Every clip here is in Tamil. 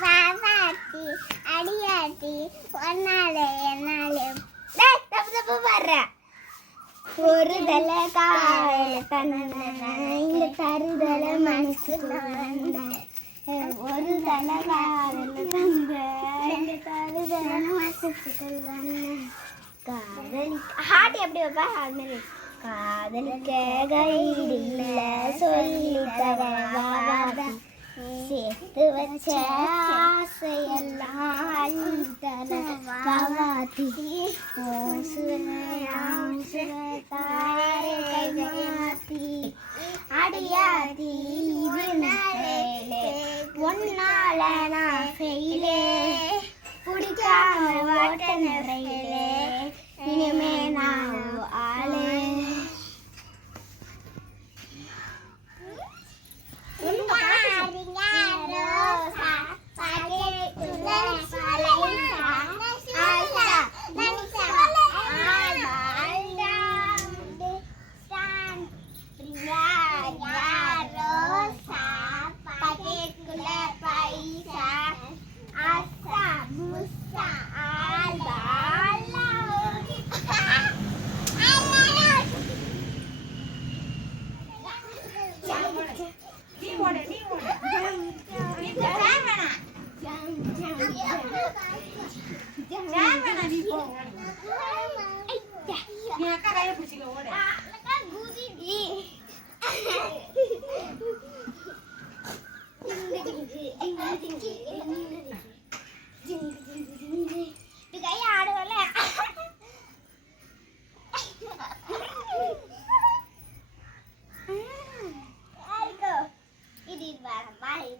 வாவாத்தி அடியாத்தி ஒன்னாலே என்னாலே டேய், தப்பு தப்பு பாடுற ஒரு தல காதல தன்ன இந்த தருதல மனசு ஒரு தல காதல தந்த இந்த தருதல மனசுக்கு வந்த ஹார்ட் எப்படி வைப்பா? அது மாதிரி. காதல் கையில சொல்லி தர சேர்த்து வச்ச ஆசையெல்லாம் அள்ளி தர வாவாத்தி அடியாதி ஒன்னால நான் செய்யலே lá, vai.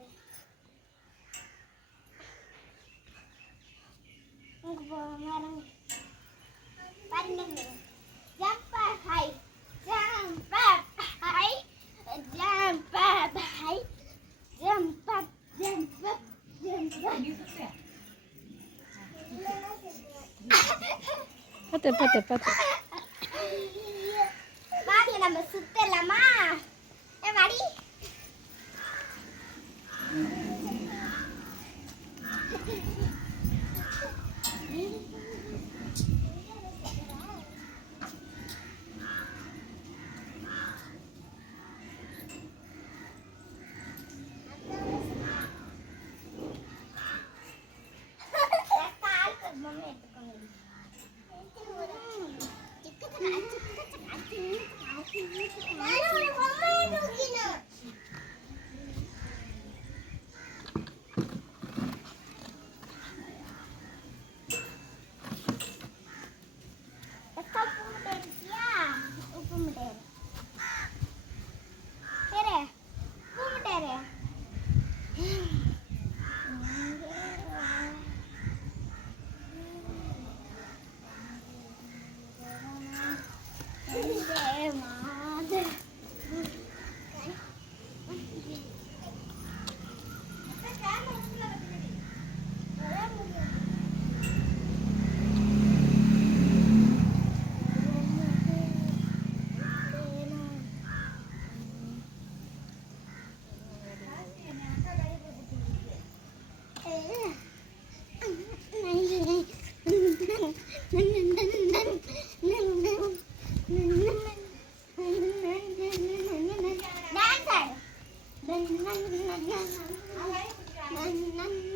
Nunca vou morar. Vai, meu Jump, vai. Jump, vai. Jump, vai. Jump, jump, jump. Pate. 哎呀我的黄焖呢 nó nó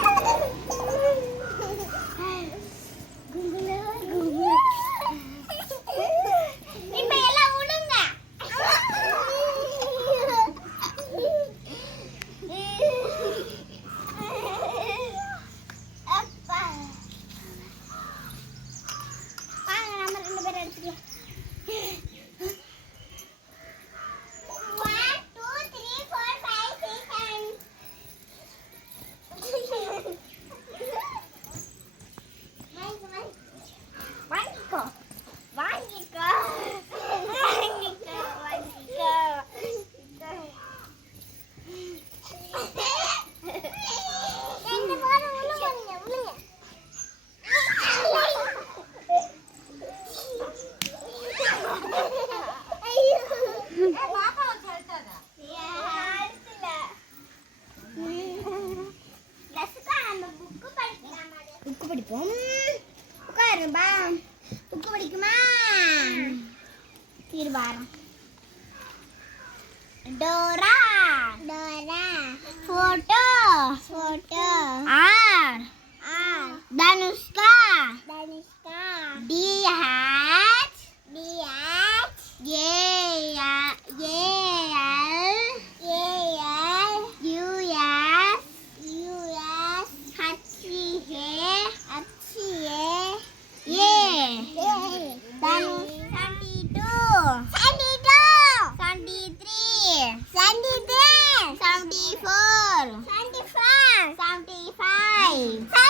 Dora. Dora. Foto. Foto. Ah. name.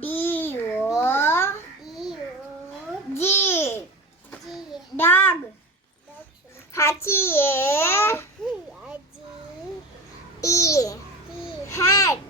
D O G dog hachi e head